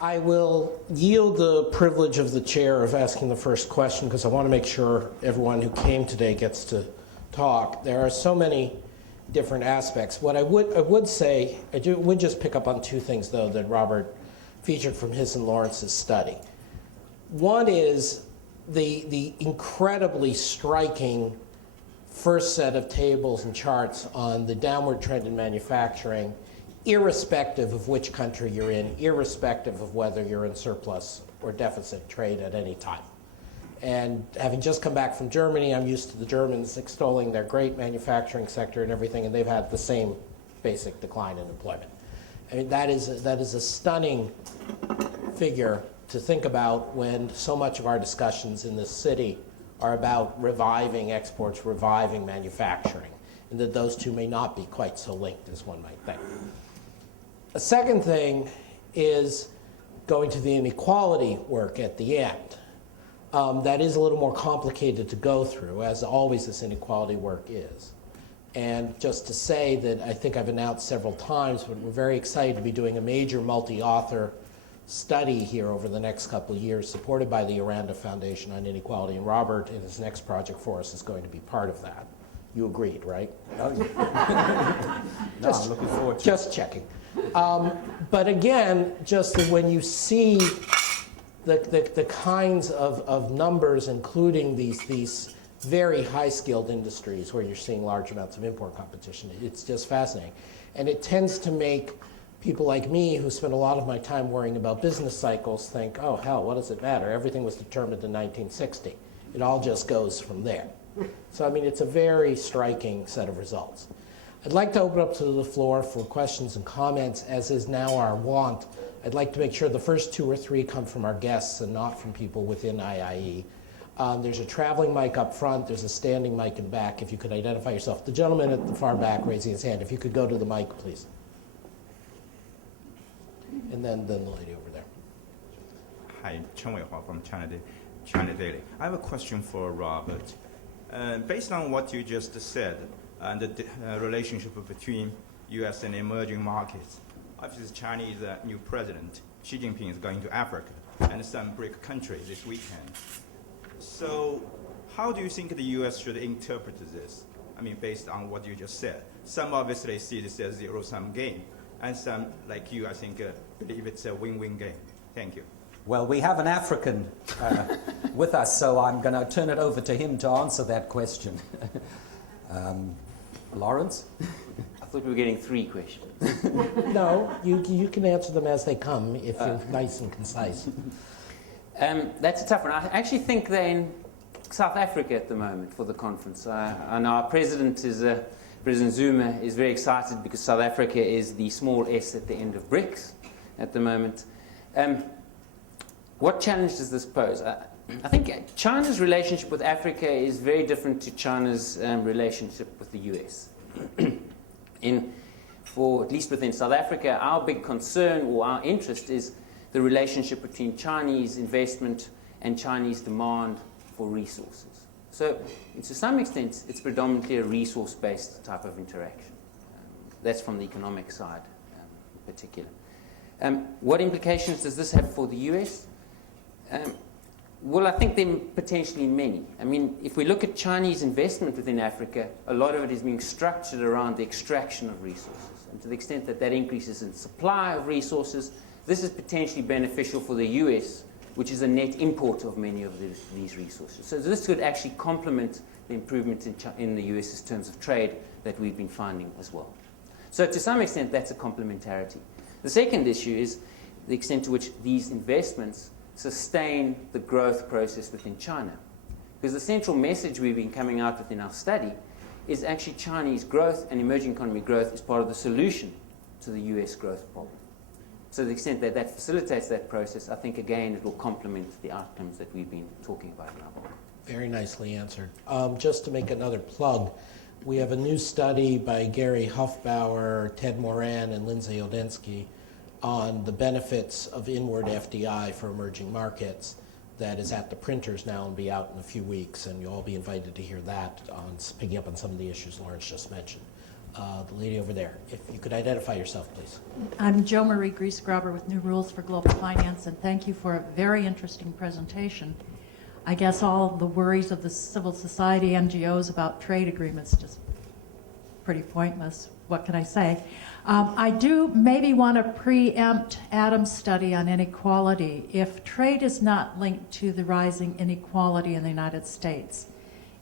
I will yield the privilege of the chair of asking the first question because I want to make sure everyone who came today gets to talk. There are so many different aspects. What I would say, would just pick up on two things, though, that Robert featured from his and Lawrence's study. One is the incredibly striking first set of tables and charts on the downward trend in manufacturing, irrespective of which country you're in, irrespective of whether you're in surplus or deficit trade at any time. And having just come back from Germany, I'm used to the Germans extolling their great manufacturing sector and everything, and they've had the same basic decline in employment. I mean, that is a stunning figure to think about when so much of our discussions in this city are about reviving exports, reviving manufacturing, and that those two may not be quite so linked as one might think. A second thing is going to the inequality work at the end. That is a little more complicated to go through, as always this inequality work is. And just to say that I think I've announced several times, but we're very excited to be doing a major multi-author study here over the next couple of years, supported by the Aranda Foundation on Inequality. And Robert, in his next project for us, is going to be part of that. You agreed, right? Oh, yeah. No, I'm looking forward to it. Just checking. But again, just that when you see the kinds of numbers, including these very high-skilled industries where you're seeing large amounts of import competition, it's just fascinating. And it tends to make people like me, who spend a lot of my time worrying about business cycles, think, oh, hell, what does it matter? Everything was determined in 1960. It all just goes from there. So, I mean, it's a very striking set of results. I'd like to open up to the floor for questions and comments, as is now our wont. I'd like to make sure the first two or three come from our guests and not from people within IIE. There's a traveling mic up front. There's a standing mic in back. If you could identify yourself. The gentleman at the far back raising his hand. If you could go to the mic, please. And then the lady over there. Hi, Chen Weihua from China Daily. I have a question for Robert. Based on what you just said, and the relationship between U.S. and emerging markets, obviously Chinese new president, Xi Jinping, is going to Africa and some BRIC countries this weekend. So how do you think the U.S. should interpret this? I mean, based on what you just said. Some obviously see this as a zero-sum game, and some, like you, I think, believe it's a win-win game. Thank you. Well, we have an African with us, so I'm going to turn it over to him to answer that question. Lawrence? I thought we were getting 3 questions. No, you can answer them as they come if you're nice and concise. That's a tough one. I actually think they're in South Africa at the moment for the conference. I know our president is President Zuma is very excited because South Africa is the small S at the end of BRICS at the moment. What challenge does this pose? I think China's relationship with Africa is very different to China's relationship with the US. For at least within South Africa, our big concern or our interest is the relationship between Chinese investment and Chinese demand for resources. So to some extent, it's predominantly a resource-based type of interaction. That's from the economic side in particular. What implications does this have for the US? Well, I think there are potentially many. I mean, if we look at Chinese investment within Africa, a lot of it is being structured around the extraction of resources. And to the extent that that increases in supply of resources, this is potentially beneficial for the US, which is a net importer of many of these resources. So this could actually complement the improvement in the US's terms of trade that we've been finding as well. So to some extent, that's a complementarity. The second issue is the extent to which these investments sustain the growth process within China. Because the central message we've been coming out with in our study is actually Chinese growth and emerging economy growth is part of the solution to the US growth problem. So to the extent that that facilitates that process, I think, again, it will complement the outcomes that we've been talking about in our book. Very nicely answered. Just to make another plug, we have a new study by Gary Huffbauer, Ted Moran, and Lindsay Odensky on the benefits of inward FDI for emerging markets that is at the printers now and be out in a few weeks, and you'll all be invited to hear that, on picking up on some of the issues Lawrence just mentioned. The lady over there. If you could identify yourself, please. I'm Jo Marie Griesgraber with New Rules for Global Finance, and thank you for a very interesting presentation. I guess all the worries of the civil society NGOs about trade agreements just pretty pointless. What can I say? I do maybe want to preempt Adam's study on inequality. If trade is not linked to the rising inequality in the United States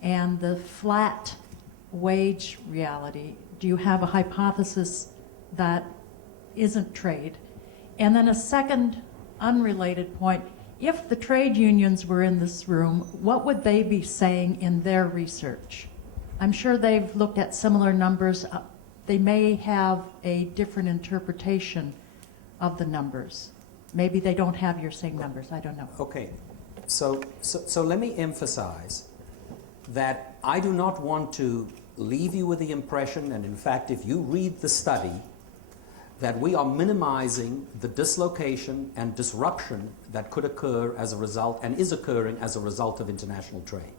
and the flat wage reality, do you have a hypothesis that isn't trade? And then a second unrelated point, if the trade unions were in this room, what would they be saying in their research? I'm sure they've looked at similar numbers. They may have a different interpretation of the numbers. Maybe they don't have your same numbers, I don't know. Okay, so let me emphasize that I do not want to leave you with the impression, and in fact, if you read the study, that we are minimizing the dislocation and disruption that could occur as a result, and is occurring as a result of international trade.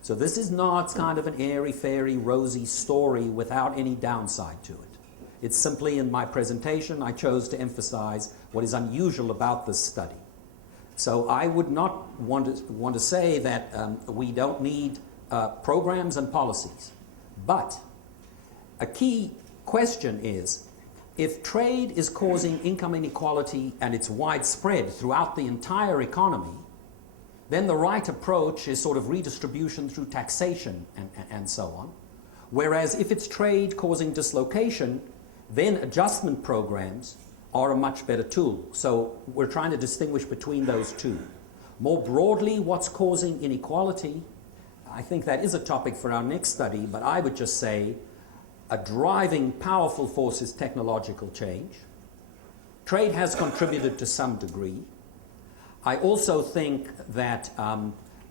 So this is not kind of an airy-fairy, rosy story without any downside to it. It's simply in my presentation, I chose to emphasize what is unusual about this study. So I would not want to say that we don't need programs and policies. But a key question is, if trade is causing income inequality and it's widespread throughout the entire economy, then the right approach is sort of redistribution through taxation and so on. Whereas if it's trade causing dislocation, then adjustment programs are a much better tool. So we're trying to distinguish between those two. More broadly, what's causing inequality? I think that is a topic for our next study, but I would just say a driving powerful force is technological change. Trade has contributed to some degree. I also think that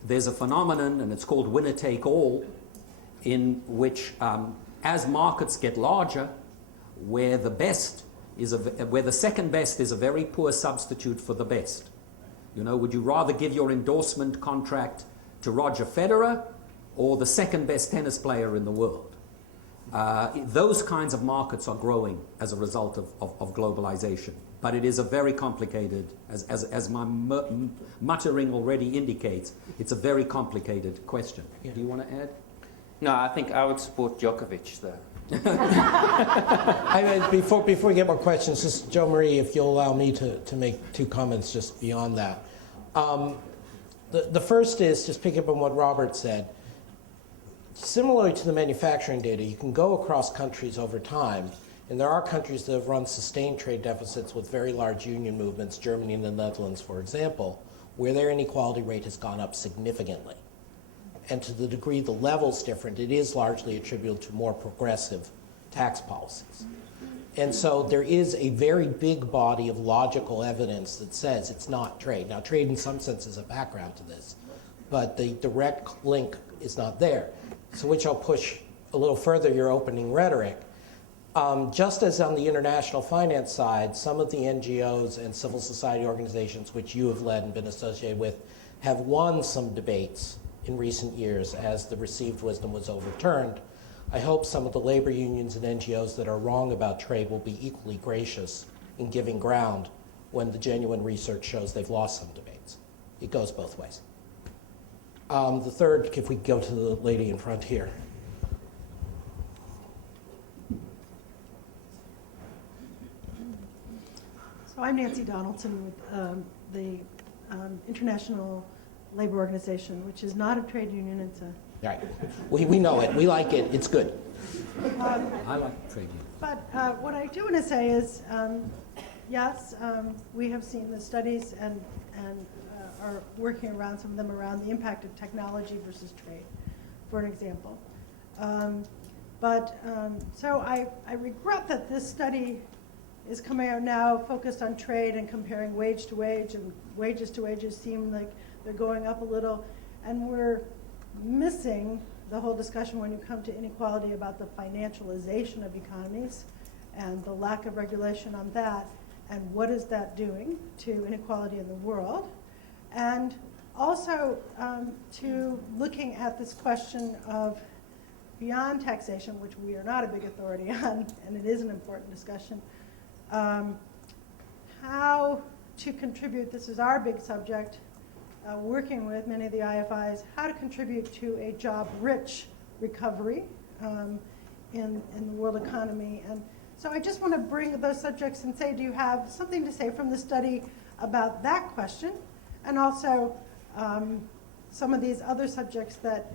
there's a phenomenon, and it's called winner-take-all, in which as markets get larger, where the second best is a very poor substitute for the best. You know, would you rather give your endorsement contract to Roger Federer or the second best tennis player in the world? Those kinds of markets are growing as a result of globalization. But it is a very complicated, as my muttering already indicates, it's a very complicated question. Yeah. Do you want to add? No, I think I would support Djokovic, though. I mean, before we get more questions, just Jo Marie, if you'll allow me to make two comments just beyond that. The first is, just picking up on what Robert said, similarly to the manufacturing data, you can go across countries over time, and there are countries that have run sustained trade deficits with very large union movements, Germany and the Netherlands, for example, where their inequality rate has gone up significantly. And to the degree the level's different, it is largely attributable to more progressive tax policies. And so there is a very big body of logical evidence that says it's not trade. Now, trade in some sense is a background to this, but the direct link is not there. So which I'll push a little further your opening rhetoric. Just as on the international finance side, some of the NGOs and civil society organizations which you have led and been associated with have won some debates in recent years as the received wisdom was overturned. I hope some of the labor unions and NGOs that are wrong about trade will be equally gracious in giving ground when the genuine research shows they've lost some debates. It goes both ways. The third, if we go to the lady in front here. So I'm Nancy Donaldson with the International Labor Organization, which is not a trade union, it's a... Right. We know it. We like it. It's good. I like trade unions. But what I do want to say is, yes, we have seen the studies and are working around some of them around the impact of technology versus trade, for an example. So I regret that this study is coming out now focused on trade and comparing wage to wage, and wages to wages seem like they're going up a little, and we're missing the whole discussion when you come to inequality about the financialization of economies and the lack of regulation on that, and what is that doing to inequality in the world, and also to looking at this question of beyond taxation, which we are not a big authority on, and it is an important discussion, how to contribute, this is our big subject, working with many of the IFIs, how to contribute to a job-rich recovery in the world economy. And so I just want to bring those subjects and say, do you have something to say from the study about that question? And also some of these other subjects that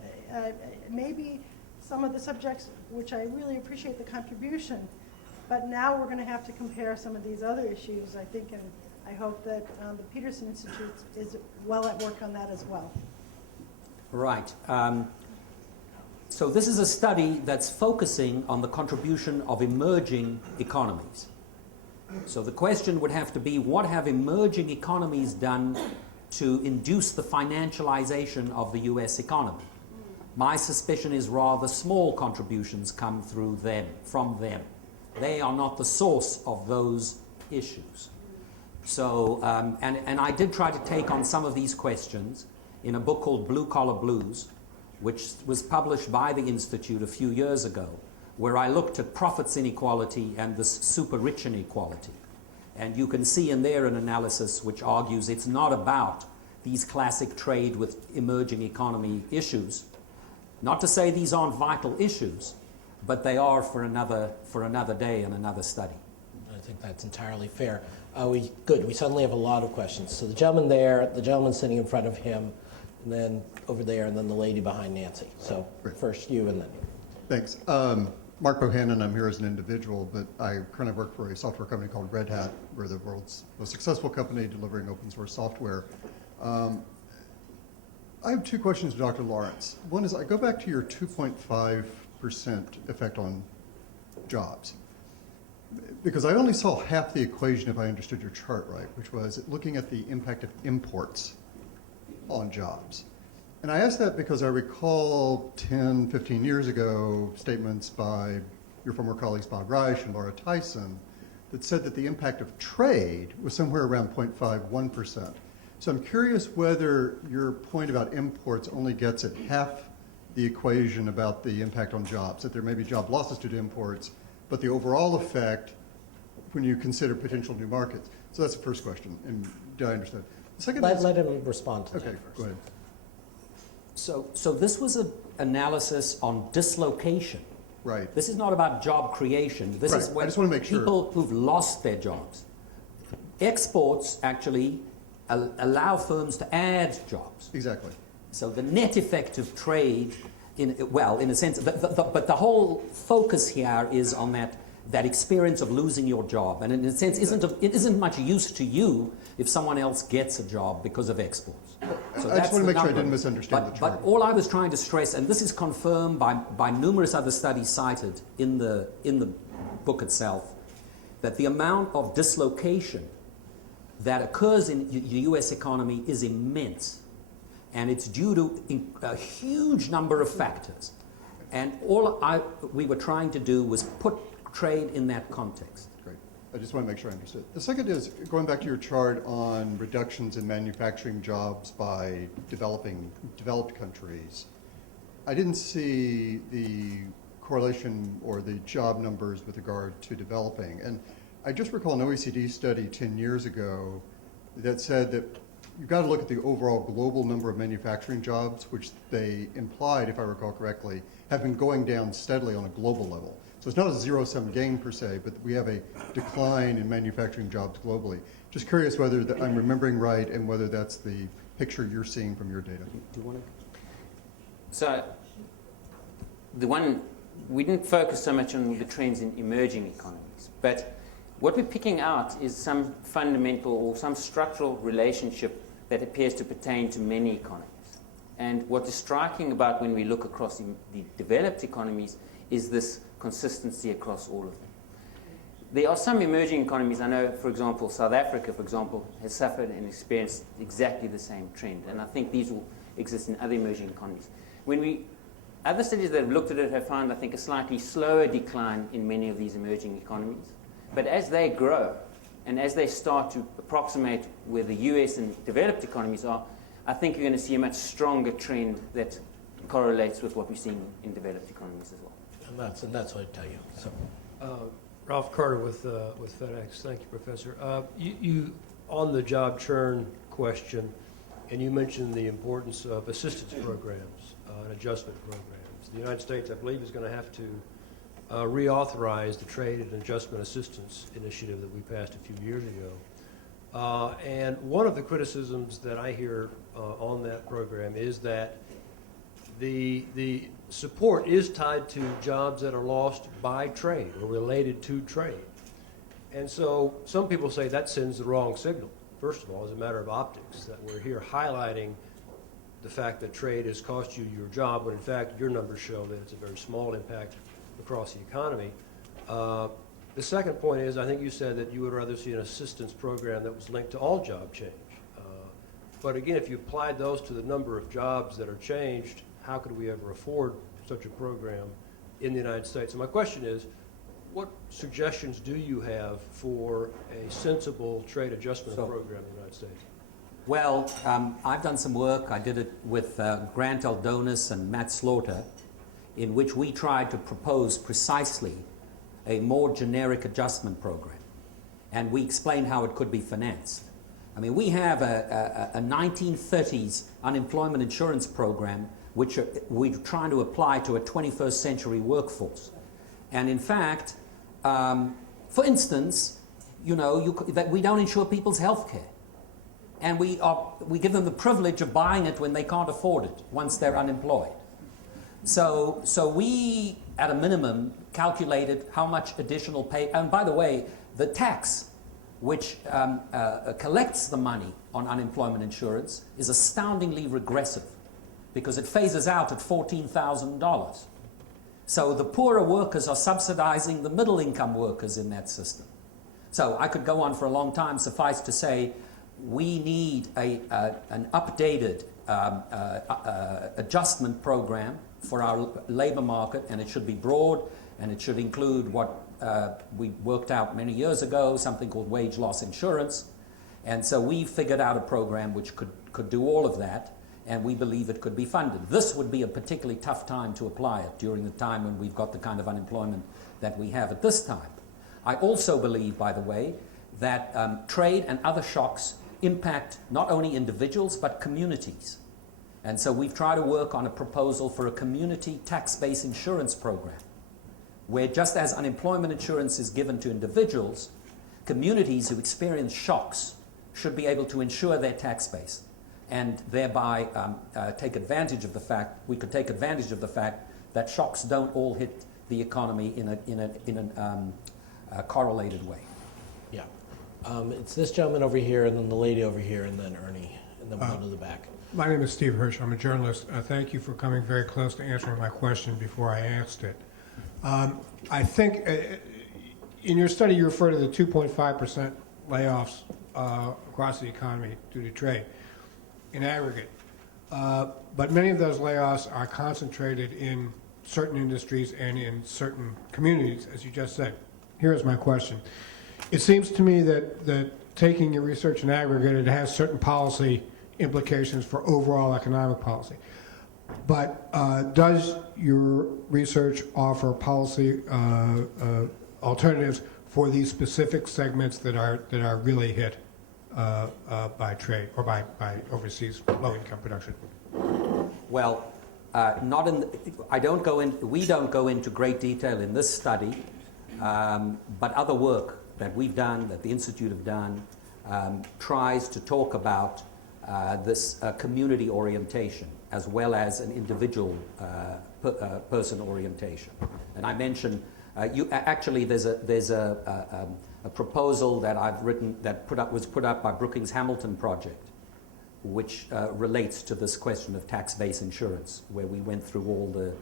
maybe some of the subjects which I really appreciate the contribution, but now we're going to have to compare some of these other issues, I think, and I hope that the Peterson Institute is well at work on that as well. Right. So this is a study that's focusing on the contribution of emerging economies. So the question would have to be, what have emerging economies done to induce the financialization of the US economy? My suspicion is rather small contributions come through them, from them. They are not the source of those issues. So, and I did try to take on some of these questions in a book called Blue Collar Blues, which was published by the Institute a few years ago, where I looked at profits inequality and this super rich inequality. And you can see in there an analysis which argues it's not about these classic trade with emerging economy issues. Not to say these aren't vital issues, but they are for another day and another study. I think that's entirely fair. Good. We suddenly have a lot of questions. So the gentleman there, the gentleman sitting in front of him, and then over there, and then the lady behind Nancy. So first you and then. Thanks. Mark Bohannon, I'm here as an individual, but I currently work for a software company called Red Hat. We're the world's most successful company delivering open source software. I have two questions to Dr. Lawrence. One is, I go back to your 2.5% effect on jobs, because I only saw half the equation if I understood your chart right, which was looking at the impact of imports on jobs. And I ask that because I recall 10, 15 years ago statements by your former colleagues Bob Reich and Laura Tyson that said that the impact of trade was somewhere around 0.51%. So I'm curious whether your point about imports only gets at half the equation about the impact on jobs, that there may be job losses due to imports, but the overall effect when you consider potential new markets. So that's the first question, and did I understand? The second Let him respond to okay, that first. go ahead. So this was an analysis on dislocation. Right. This is not about job creation. This is Right. I when just want to make sure. people who've lost their jobs. Exports actually allow firms to add jobs. Exactly. So the net effect of trade, in a sense, but the whole focus here is on that experience of losing your job, and in a sense, it isn't much use to you if someone else gets a job because of exports. So I just want to make sure I number. didn't misunderstand the chart. But all I was trying to stress, and this is confirmed by numerous other studies cited in the book itself, that the amount of dislocation that occurs in the U.S. economy is immense. And it's due to a huge number of factors. And all we were trying to do was put trade in that context. Great. I just want to make sure I understood. The second is, going back to your chart on reductions in manufacturing jobs by developed countries, I didn't see the correlation or the job numbers with regard to developing. And I just recall an OECD study 10 years ago that said that you've got to look at the overall global number of manufacturing jobs, which they implied, if I recall correctly, have been going down steadily on a global level. So it's not a zero-sum game per se, but we have a decline in manufacturing jobs globally. Just curious whether I'm remembering right and whether that's the picture you're seeing from your data. Do you want to? So we didn't focus so much on the trends in emerging economies, but what we're picking out is some fundamental or some structural relationship that appears to pertain to many economies. And what is striking about when we look across the developed economies is this consistency across all of them. There are some emerging economies, I know, for example, South Africa, for example, has suffered and experienced exactly the same trend. And I think these will exist in other emerging economies. Other studies that have looked at it have found, I think, a slightly slower decline in many of these emerging economies. But as they grow, and as they start to approximate where the US and developed economies are, I think you're going to see a much stronger trend that correlates with what we're seeing in developed economies as well. And that's what I tell you. So. Ralph Carter with FedEx. Thank you, Professor. You on the job churn question, and you mentioned the importance of assistance programs and adjustment programs. The United States, I believe, is going to have to reauthorize the Trade and Adjustment Assistance Initiative that we passed a few years ago. And one of the criticisms that I hear on that program is that the support is tied to jobs that are lost by trade or related to trade. And so some people say that sends the wrong signal. First of all, as a matter of optics, that we're here highlighting the fact that trade has cost you your job, when in fact your numbers show that it's a very small impact across the economy. The second point is, I think you said that you would rather see an assistance program that was linked to all job change. But again, if you applied those to the number of jobs that are changed, how could we ever afford such a program in the United States? And my question is, what suggestions do you have for a sensible trade adjustment program in the United States? Well, I've done some work. I did it with Grant Aldonis and Matt Slaughter, in which we tried to propose precisely a more generic adjustment program. And we explained how it could be financed. I mean, we have a 1930s unemployment insurance program which we're trying to apply to a 21st century workforce. And in fact, for instance, that we don't insure people's health care. And we give them the privilege of buying it when they can't afford it, once they're unemployed. So we, at a minimum, calculated how much additional pay. And by the way, the tax which collects the money on unemployment insurance is astoundingly regressive, because it phases out at $14,000. So the poorer workers are subsidizing the middle income workers in that system. So I could go on for a long time. Suffice to say, we need an updated adjustment program for our labor market, and it should be broad, and it should include what we worked out many years ago, something called wage loss insurance. And so we figured out a program which could do all of that, and we believe it could be funded. This would be a particularly tough time to apply it, during the time when we've got the kind of unemployment that we have at this time. I also believe, by the way, that trade and other shocks impact not only individuals but communities. And so we've tried to work on a proposal for a community tax-based insurance program, where just as unemployment insurance is given to individuals, communities who experience shocks should be able to insure their tax base, and thereby take advantage of the fact, we could take advantage of the fact that shocks don't all hit the economy in a correlated way. Yeah. It's this gentleman over here, and then the lady over here, and then Ernie, and then we'll go to the back. My name is Steve Hirsch. I'm a journalist. Thank you for coming very close to answering my question before I asked it. I think in your study you refer to the 2.5% layoffs across the economy due to trade in aggregate. But many of those layoffs are concentrated in certain industries and in certain communities, as you just said. Here is my question. It seems to me that taking your research in aggregate, it has certain policy implications for overall economic policy. But does your research offer policy alternatives for these specific segments that are really hit by trade or by overseas low-income production? Well, we don't go into great detail in this study, but other work that we've done, that the Institute have done, tries to talk about this community orientation as well as an individual person orientation. And I mentioned, actually there's a proposal that I've written that was put up by Brookings Hamilton Project, which relates to this question of tax-based insurance, where we went through all the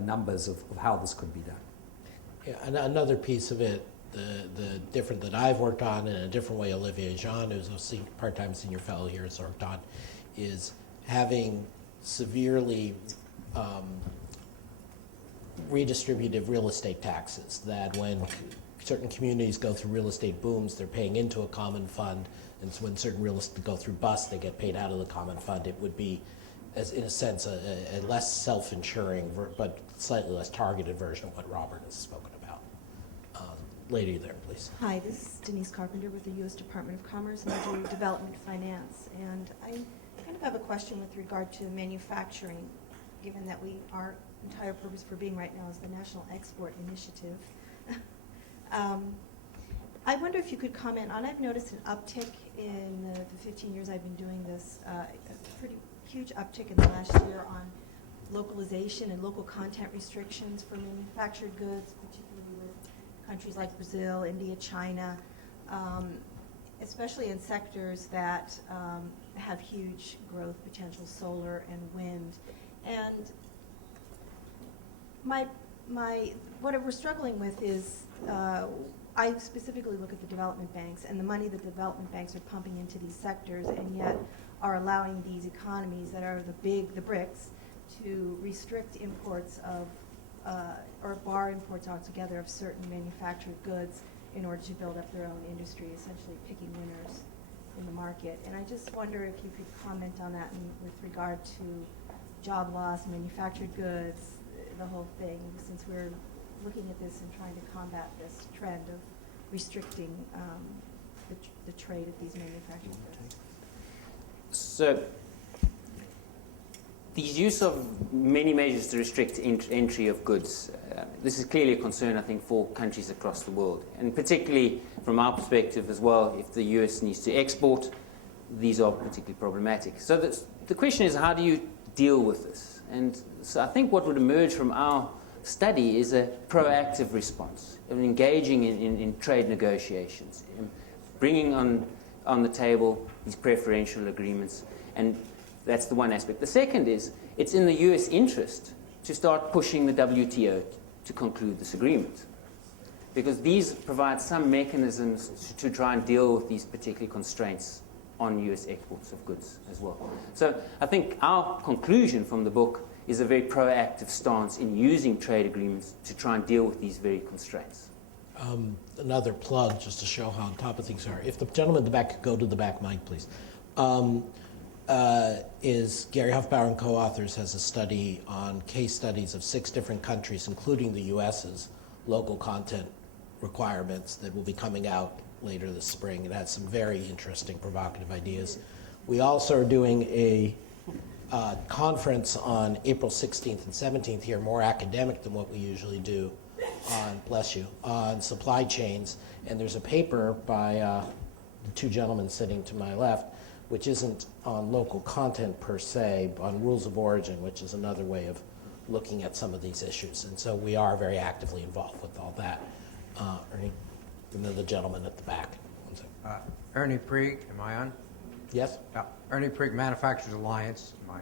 numbers of how this could be done. Yeah, and another piece of it, the different that I've worked on in a different way, Olivier Jean, who's a part-time senior fellow here, has worked on, is having severely redistributive real estate taxes, that when certain communities go through real estate booms, they're paying into a common fund, and so when certain real estate go through bust, they get paid out of the common fund. It would be as in a sense, a less self-insuring, but slightly less targeted version of what Robert has spoken about. Lady there, please. Hi, this is Denise Carpenter with the U.S. Department of Commerce, and I do development finance. And I kind of have a question with regard to manufacturing, given that our entire purpose for being right now is the National Export Initiative. I wonder if you could comment on, I've noticed an uptick in the 15 years I've been doing this, a pretty huge uptick in the last year on localization and local content restrictions for manufactured goods, particularly with countries like Brazil, India, China, especially in sectors that have huge growth potential, solar and wind. And what we're struggling with is, I specifically look at the development banks and the money that the development banks are pumping into these sectors, and yet are allowing these economies that are the BRICS to restrict imports of or bar imports altogether of certain manufactured goods in order to build up their own industry, essentially picking winners in the market. And I just wonder if you could comment on that with regard to job loss, manufactured goods, the whole thing, since we're looking at this and trying to combat this trend of restricting the trade of these manufactured goods. So, the use of many measures to restrict entry of goods, this is clearly a concern, I think, for countries across the world. And particularly from our perspective as well, if the US needs to export, these are particularly problematic. So the question is, how do you deal with this? And so I think what would emerge from our study is a proactive response, of engaging in trade negotiations, bringing on the table these preferential agreements, and that's the one aspect. The second is, it's in the US interest to start pushing the WTO to conclude this agreement, because these provide some mechanisms to try and deal with these particular constraints on US exports of goods as well. So I think our conclusion from the book is a very proactive stance in using trade agreements to try and deal with these very constraints. Another plug, just to show how on top of things are. If the gentleman in the back could go to the back mic, please. Is Gary Huffbauer and co-authors has a study on case studies of 6 different countries, including the US's local content requirements, that will be coming out later this spring. It has some very interesting, provocative ideas. We also are doing a conference on April 16th and 17th here, more academic than what we usually do, on, bless you, on supply chains. And there's a paper by the 2 gentlemen sitting to my left, which isn't on local content per se, but on rules of origin, which is another way of looking at some of these issues. And so we are very actively involved with all that. Ernie, and then the gentleman at the back. One second. Ernie Prieg, am I on? Yes? Yeah. Ernie Prieg, Manufacturers Alliance. My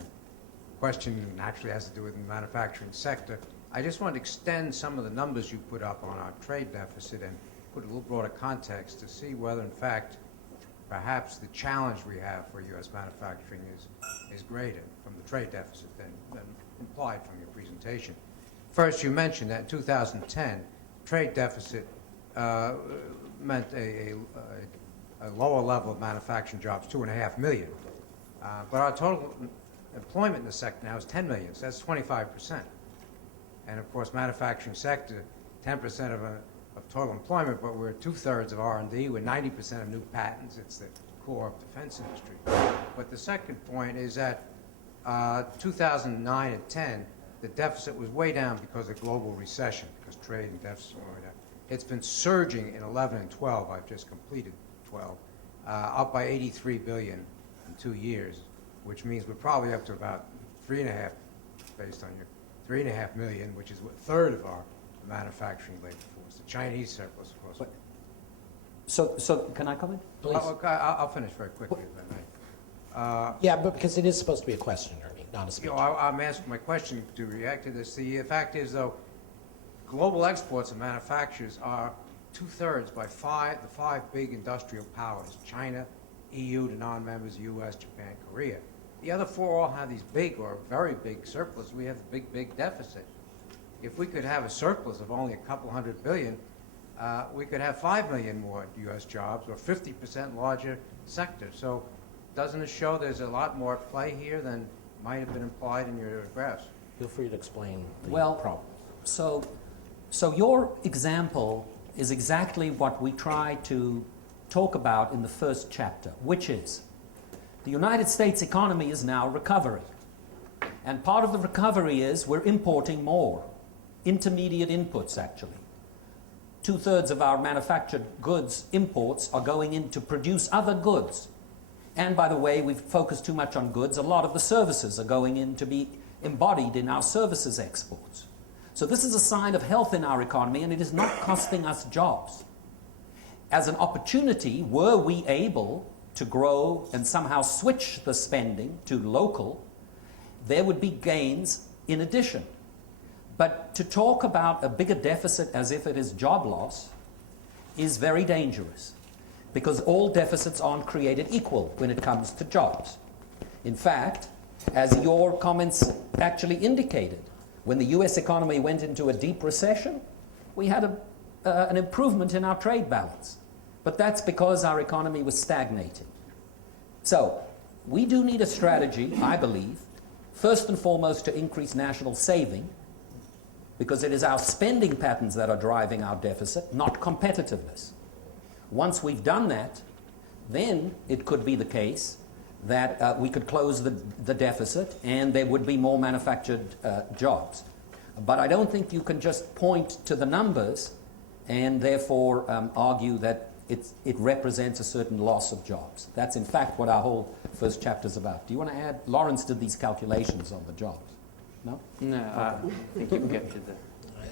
question naturally has to do with the manufacturing sector. I just want to extend some of the numbers you put up on our trade deficit and put a little broader context to see whether, in fact, perhaps the challenge we have for U.S. manufacturing is greater from the trade deficit than implied from your presentation. First, you mentioned that in 2010, trade deficit meant a lower level of manufacturing jobs, 2.5 million. But our total employment in the sector now is 10 million, so that's 25%. And of course, manufacturing sector, 10% of total employment, but we're 2/3 of R&D, we're 90% of new patents, it's the core of defense industry. But the second point is that 2009 and 10, the deficit was way down because of global recession, because trade and deficit were way down. It's been surging in 11 and 12, I've just completed 12, up by 83 billion in 2 years, which means we're probably up to about 3.5, based on your 3.5 million, which is a third of our manufacturing labor force. The Chinese surplus, of course. So can I comment? Please. I'll finish very quickly, if I may. Yeah, but because it is supposed to be a question, Ernie, not a speech. I'm asking my question to react to this. The fact is, though, global exports of manufacturers are 2/3 by the five big industrial powers: China, EU, the non-members, U.S., Japan, Korea. The other 4 all have these big or very big surplus. We have the big deficit. If we could have a surplus of only a couple $100 billion, we could have 5 million more U.S. jobs or 50% larger sector. So doesn't it show there's a lot more at play here than might have been implied in your address. Feel free to explain the Well, problem. So your example is exactly what we try to talk about in the first chapter, which is the United States economy is now recovering. And part of the recovery is we're importing more, intermediate inputs actually. 2/3 of our manufactured goods imports are going in to produce other goods. And by the way, we've focused too much on goods. A lot of the services are going in to be embodied in our services exports. So this is a sign of health in our economy, and it is not costing us jobs. As an opportunity, were we able to grow and somehow switch the spending to local, there would be gains in addition. But to talk about a bigger deficit as if it is job loss is very dangerous, because all deficits aren't created equal when it comes to jobs. In fact, as your comments actually indicated, when the US economy went into a deep recession, we had an improvement in our trade balance. But that's because our economy was stagnating. So we do need a strategy, I believe, first and foremost to increase national saving, because it is our spending patterns that are driving our deficit, not competitiveness. Once we've done that, then it could be the case that we could close the deficit and there would be more manufactured jobs. But I don't think you can just point to the numbers and therefore argue that it represents a certain loss of jobs. That's in fact what our whole first chapter is about. Do you want to add? Lawrence did these calculations on the jobs. No? No, I think you've captured that.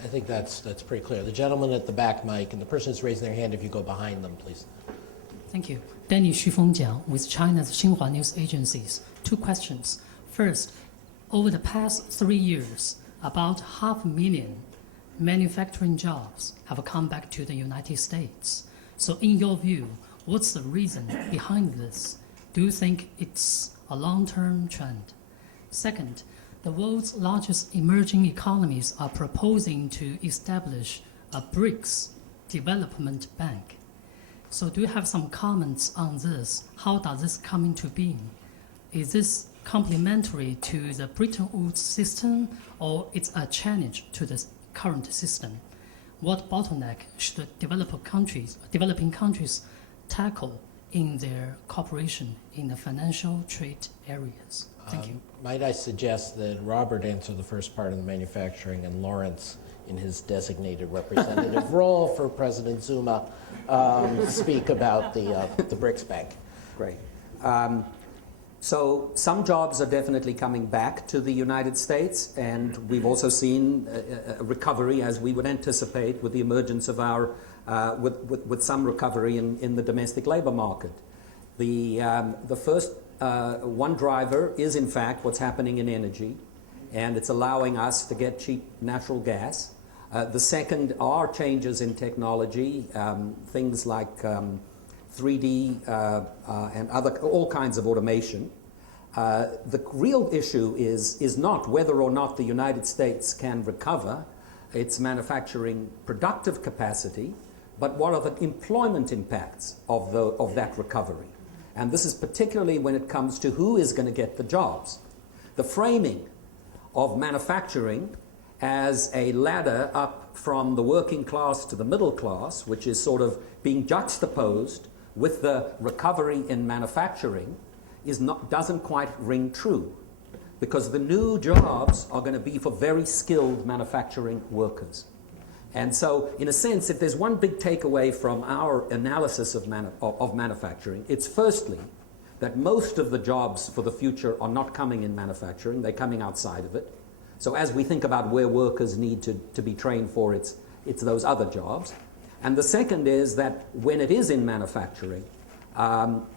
I think that's pretty clear. The gentleman at the back mic and the person who's raising their hand, if you go behind them, please. Thank you. Danny Xufengjiang with China's Xinhua News Agencies. 2 questions. First, over the past 3 years, about 500,000 manufacturing jobs have come back to the United States. So in your view, what's the reason behind this? Do you think it's a long-term trend? Second, the world's largest emerging economies are proposing to establish a BRICS development bank. So do you have some comments on this? How does this come into being? Is this complementary to the Bretton Woods system, or it's a challenge to the current system? What bottleneck should developing countries tackle in their cooperation in the financial trade areas? Thank you. Might I suggest that Robert answer the first part of the manufacturing and Lawrence, in his designated representative role for President Zuma, speak about the BRICS Bank. Great. So some jobs are definitely coming back to the United States, and we've also seen a recovery, as we would anticipate, with the emergence of our, with some recovery in the domestic labor market. The first one driver is, in fact, what's happening in energy, and it's allowing us to get cheap natural gas. The second are changes in technology, things like 3D and all kinds of automation. The real issue is not whether or not the United States can recover its manufacturing productive capacity, but what are the employment impacts of that recovery. And this is particularly when it comes to who is going to get the jobs. The framing of manufacturing as a ladder up from the working class to the middle class, which is sort of being juxtaposed with the recovery in manufacturing, doesn't quite ring true, because the new jobs are going to be for very skilled manufacturing workers. And so, in a sense, if there's one big takeaway from our analysis of manufacturing, it's firstly that most of the jobs for the future are not coming in manufacturing, they're coming outside of it. So as we think about where workers need to be trained for, it's those other jobs. And the second is that when it is in manufacturing,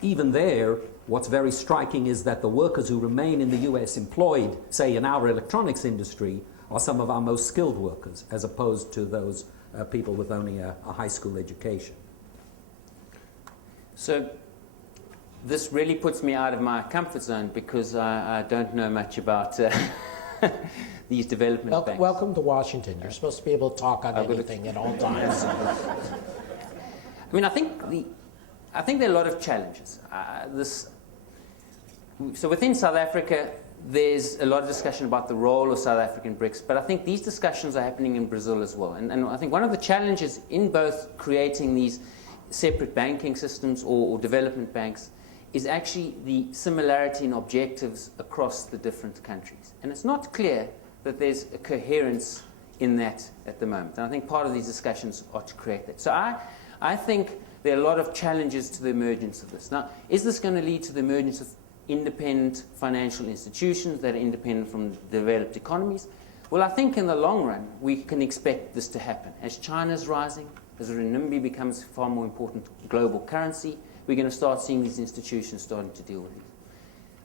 even there, what's very striking is that the workers who remain in the US employed, say in our electronics industry, are some of our most skilled workers, as opposed to those people with only a high school education. So this really puts me out of my comfort zone, because I don't know much about these development banks. Welcome to Washington. You're supposed to be able to talk on anything at all times. I mean, I think there are a lot of challenges. So within South Africa, there's a lot of discussion about the role of South African BRICS, but I think these discussions are happening in Brazil as well. And I think one of the challenges in both creating these separate banking systems or development banks is actually the similarity in objectives across the different countries. And it's not clear that there's a coherence in that at the moment. And I think part of these discussions are to create that. So I think there are a lot of challenges to the emergence of this. Now, is this going to lead to the emergence of independent financial institutions that are independent from developed economies? Well, I think in the long run, we can expect this to happen. As China's rising, as renminbi becomes a far more important global currency, we're going to start seeing these institutions starting to deal with it.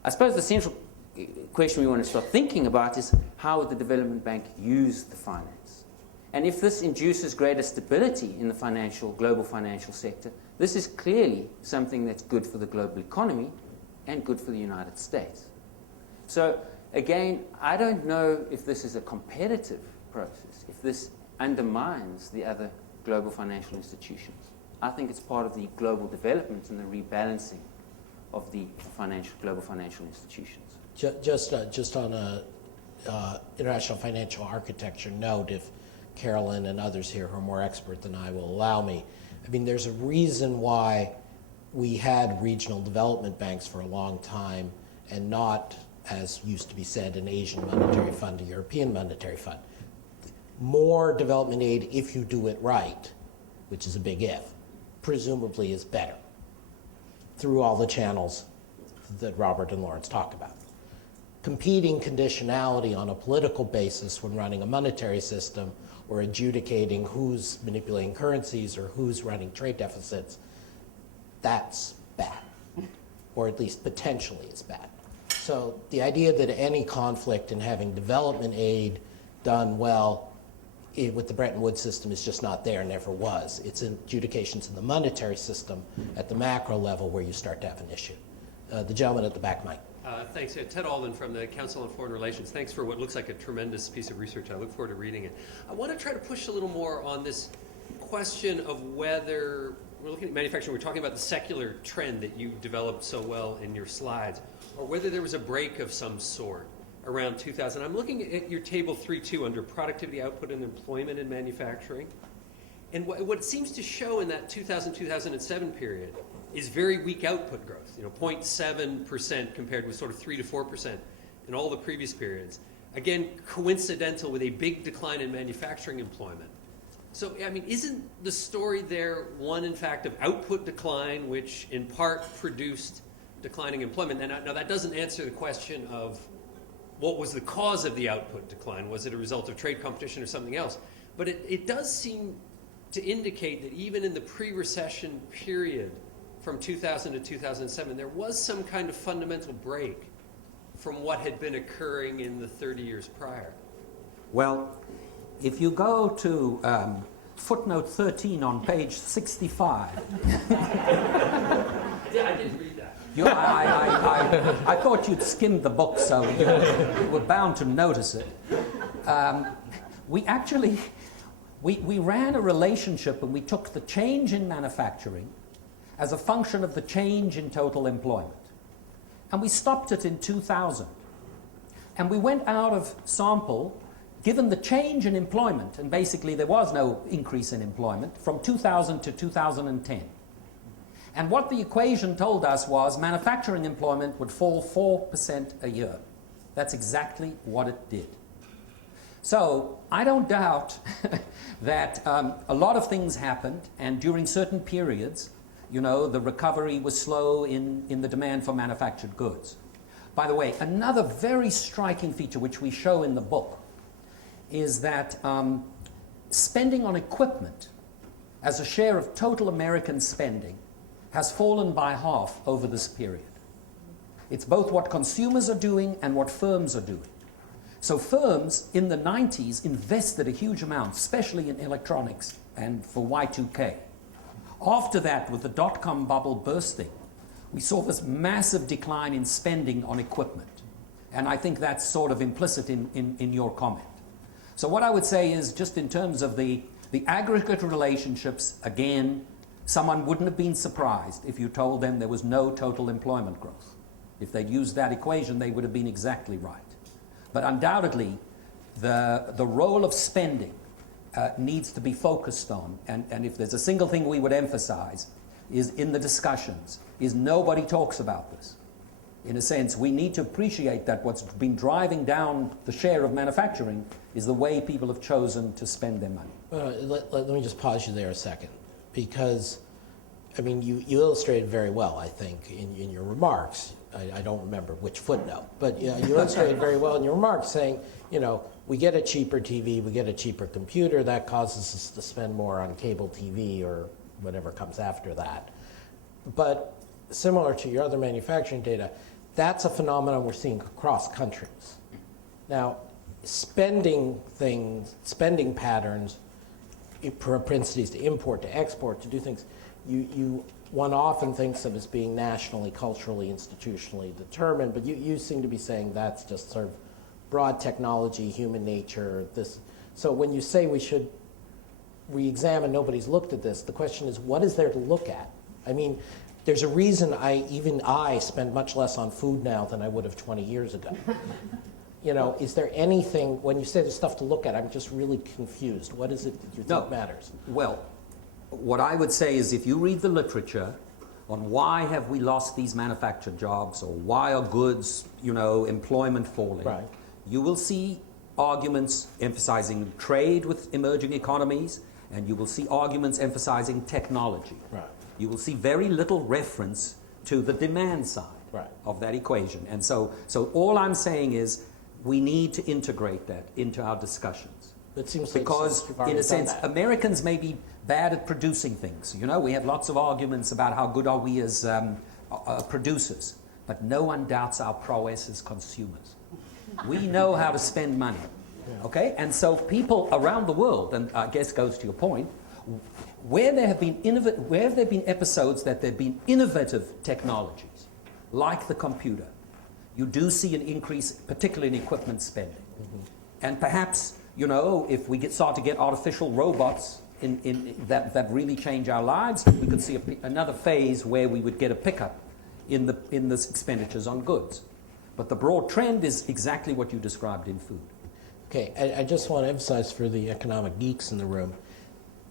I suppose the central question we want to start thinking about is how would the development bank use the finance? And if this induces greater stability in the global financial sector, this is clearly something that's good for the global economy and good for the United States. So again, I don't know if this is a competitive process, if this undermines the other global financial institutions. I think it's part of the global development and the rebalancing of the global financial institutions. Just on a international financial architecture note, if Carolyn and others here who are more expert than I will allow me, I mean, there's a reason why we had regional development banks for a long time and not, as used to be said, an Asian monetary fund, a European monetary fund. More development aid, if you do it right, which is a big if, presumably is better through all the channels that Robert and Lawrence talked about. Competing conditionality on a political basis when running a monetary system or adjudicating who's manipulating currencies or who's running trade deficits, that's bad, or at least potentially is bad. So the idea that any conflict in having development aid done well with the Bretton Woods system is just not there, never was. It's adjudications in the monetary system at the macro level where you start to have an issue. The gentleman at the back mic. Thanks. Ted Alden from the Council on Foreign Relations. Thanks for what looks like a tremendous piece of research. I look forward to reading it. I want to try to push a little more on this question of whether we're looking at manufacturing, we're talking about the secular trend that you developed so well in your slides, or whether there was a break of some sort around 2000. I'm looking at your table 3.2 under productivity, output, and employment in manufacturing. And what it seems to show in that 2000-2007 period is very weak output growth, 0.7% compared with sort of 3 to 4% in all the previous periods. Again, coincidental with a big decline in manufacturing employment. So, I mean, isn't the story there one, in fact, of output decline, which in part produced declining employment? And now that doesn't answer the question of what was the cause of the output decline. Was it a result of trade competition or something else? But it does seem to indicate that even in the pre-recession period from 2000 to 2007, there was some kind of fundamental break from what had been occurring in the 30 years prior. Well, if you go to footnote 13 on page 65. Yeah, I didn't read that. I thought you'd skimmed the book, so you were bound to notice it. We actually ran a relationship, and we took the change in manufacturing as a function of the change in total employment. And we stopped it in 2000. And we went out of sample, given the change in employment, and basically there was no increase in employment, from 2000 to 2010. And what the equation told us was manufacturing employment would fall 4% a year. That's exactly what it did. So I don't doubt that a lot of things happened, and during certain periods, the recovery was slow in the demand for manufactured goods. By the way, another very striking feature which we show in the book is that spending on equipment as a share of total American spending has fallen by half over this period. It's both what consumers are doing and what firms are doing. So firms in the 90s invested a huge amount, especially in electronics and for Y2K. After that, with the dot-com bubble bursting, we saw this massive decline in spending on equipment. And I think that's sort of implicit in your comment. So what I would say is, just in terms of the aggregate relationships, again, someone wouldn't have been surprised if you told them there was no total employment growth. If they'd used that equation, they would have been exactly right. But undoubtedly, the role of spending needs to be focused on, and if there's a single thing we would emphasize is in the discussions, is nobody talks about this. In a sense, we need to appreciate that what's been driving down the share of manufacturing is the way people have chosen to spend their money. Let me just pause you there a second, because, I mean, you illustrated very well, I think, in your remarks. I don't remember which footnote, but you illustrated very well in your remarks saying, you know, we get a cheaper TV, we get a cheaper computer, that causes us to spend more on cable TV or whatever comes after that. But similar to your other manufacturing data, that's a phenomenon we're seeing across countries. Now, spending patterns, propensities to import, to export, to do things, one often thinks of as being nationally, culturally, institutionally determined, but you seem to be saying that's just sort of broad technology, human nature. So when you say we should re-examine, nobody's looked at this, the question is, what is there to look at? I mean, there's a reason even I spend much less on food now than I would have 20 years ago. You know, is there anything, when you say there's stuff to look at, I'm just really confused. What is it that you think matters? Well, what I would say is if you read the literature on why have we lost these manufactured jobs or why are goods, employment falling, right, you will see arguments emphasizing trade with emerging economies, and you will see arguments emphasizing technology. Right. You will see very little reference to the demand side of that equation. And so all I'm saying is we need to integrate that into our discussions. It seems because, in a sense, Americans may be bad at producing things. We have lots of arguments about how good are we as producers, but no one doubts our prowess as consumers. We know how to spend money, okay? And so people around the world, and I guess goes to your point, where there have been episodes that there have been innovative technologies, like the computer, you do see an increase, particularly in equipment spending. Mm-hmm. And perhaps, if we start to get artificial robots that really change our lives, we could see another phase where we would get a pickup in the expenditures on goods. But the broad trend is exactly what you described in food. Okay, I just want to emphasize for the economic geeks in the room,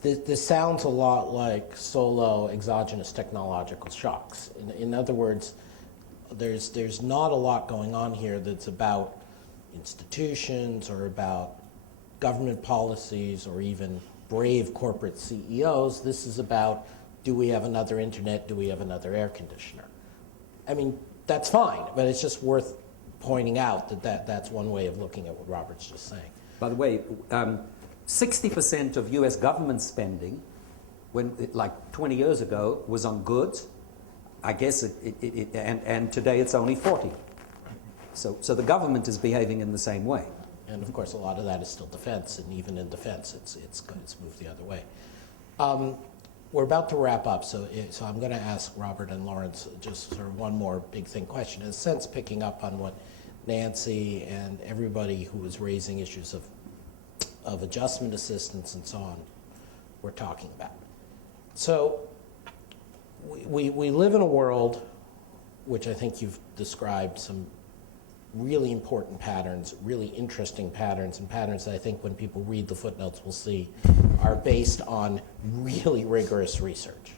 this sounds a lot like solo exogenous technological shocks. In other words, there's not a lot going on here that's about institutions or about government policies or even brave corporate CEOs. This is about, do we have another internet? Do we have another air conditioner? I mean, that's fine, but it's just worth pointing out that's one way of looking at what Robert's just saying. By the way, 60% of U.S. government spending, like 20 years ago, was on goods. I guess and today it's only 40. So the government is behaving in the same way. And of course, a lot of that is still defense, and even in defense, it's moved the other way. We're about to wrap up, so I'm going to ask Robert and Lawrence just sort of one more big thing question. In a sense, picking up on what Nancy and everybody who was raising issues of adjustment assistance and so on were talking about. So we live in a world which I think you've described some really important patterns, really interesting patterns, and patterns that I think when people read the footnotes will see are based on really rigorous research,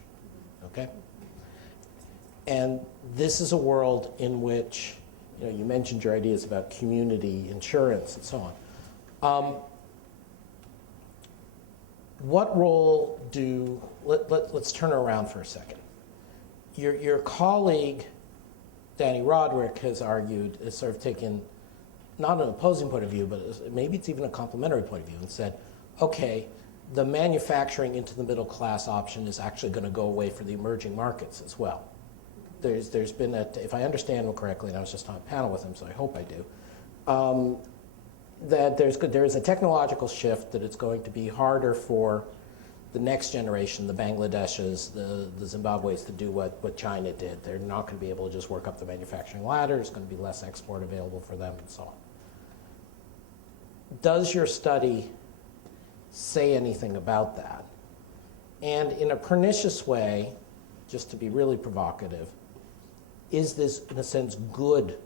okay? And this is a world in which, you mentioned your ideas about community insurance and so on. What role let's turn around for a second. Your colleague, Danny Roderick, has argued, has sort of taken not an opposing point of view, but maybe it's even a complementary point of view, and said, okay, the manufacturing into the middle class option is actually going to go away for the emerging markets as well. There's been if I understand correctly, and I was just on a panel with him, so I hope I do, that there is a technological shift that it's going to be harder for the next generation, the Bangladeshis, the Zimbabwe's, to do what China did. They're not going to be able to just work up the manufacturing ladder. There's going to be less export available for them and so on. Does your study say anything about that? And in a pernicious way, just to be really provocative, is this, in a sense, good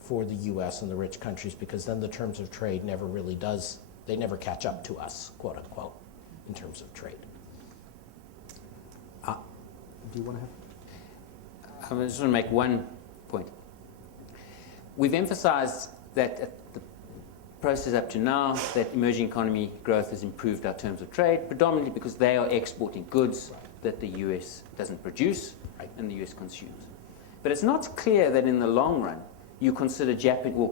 for the U.S. and the rich countries? Because then the terms of trade never really does, they never catch up to us, quote unquote, in terms of trade. Do you want to have? I just want to make one point. We've emphasized that at the process up to now, that emerging economy growth has improved our terms of trade, predominantly because they are exporting goods that the US doesn't produce and the US consumes. But it's not clear that in the long run, you consider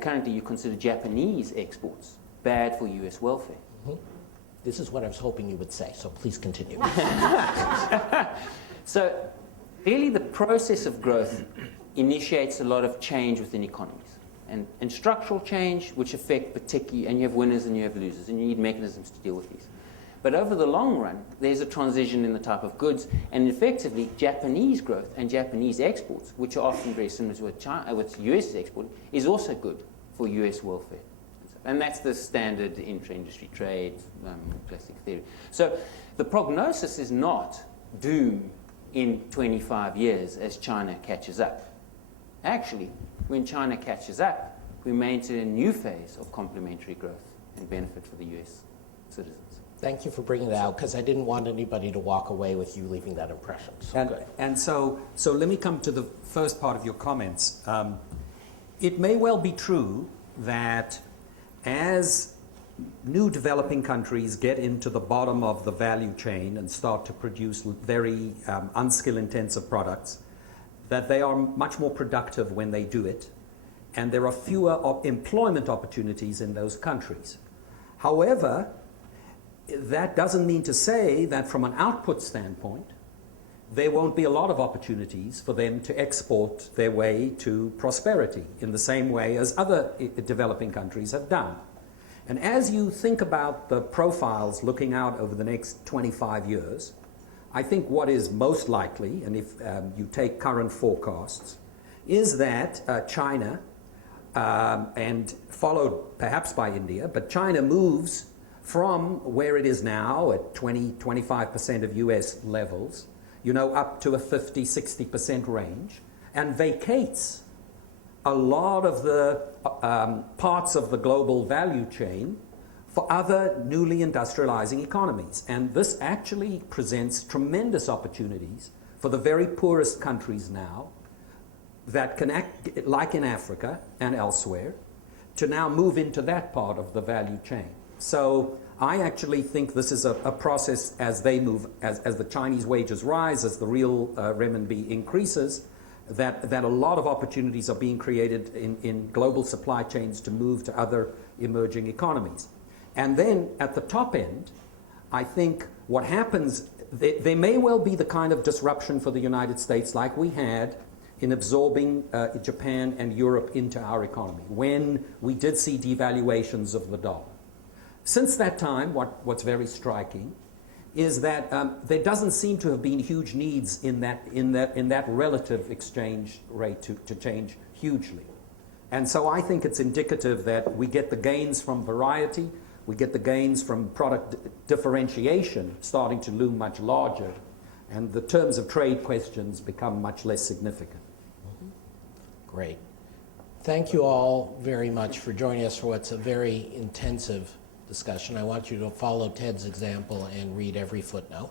currently you consider Japanese exports bad for US welfare. Mm-hmm. This is what I was hoping you would say, so please continue. So really the process of growth initiates a lot of change within economies. And structural change, which affect particularly, and you have winners and you have losers, and you need mechanisms to deal with these. But over the long run, there's a transition in the type of goods, and effectively, Japanese growth and Japanese exports, which are often very similar to what US is exporting, is also good for US welfare. And that's the standard intra-industry trade, classic theory. So the prognosis is not doom in 25 years as China catches up. Actually, when China catches up, we may enter a new phase of complementary growth and benefit for the US citizens. Thank you for bringing that out, because I didn't want anybody to walk away with you leaving that impression. So So let me come to the first part of your comments. It may well be true that as new developing countries get into the bottom of the value chain and start to produce very unskill-intensive products, that they are much more productive when they do it, and there are fewer employment opportunities in those countries. However, that doesn't mean to say that from an output standpoint, there won't be a lot of opportunities for them to export their way to prosperity in the same way as other developing countries have done. And as you think about the profiles looking out over the next 25 years, I think what is most likely, and if you take current forecasts, is that China, and followed perhaps by India, but China moves from where it is now at 20-25% of US levels, up to a 50-60% range, and vacates a lot of the parts of the global value chain for other newly industrializing economies. And this actually presents tremendous opportunities for the very poorest countries now that can act, like in Africa and elsewhere, to now move into that part of the value chain. So I actually think this is a process as they move, as the Chinese wages rise, as the real renminbi increases, that a lot of opportunities are being created in global supply chains to move to other emerging economies. And then at the top end, I think what happens, there may well be the kind of disruption for the United States like we had in absorbing Japan and Europe into our economy, when we did see devaluations of the dollar. Since that time, what's very striking is that there doesn't seem to have been huge needs in that relative exchange rate to change hugely. And so I think it's indicative that we get the gains from variety, we get the gains from product differentiation starting to loom much larger, and the terms of trade questions become much less significant. Great. Thank you all very much for joining us for what's a very intensive discussion. I want you to follow Ted's example and read every footnote.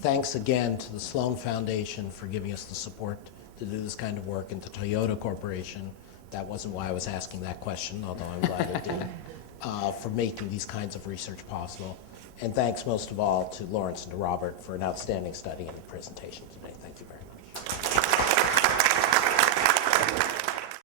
Thanks again to the Sloan Foundation for giving us the support to do this kind of work, and to Toyota Corporation. That wasn't why I was asking that question, although I'm glad it did, for making these kinds of research possible. And thanks most of all to Lawrence and to Robert for an outstanding study and presentation today.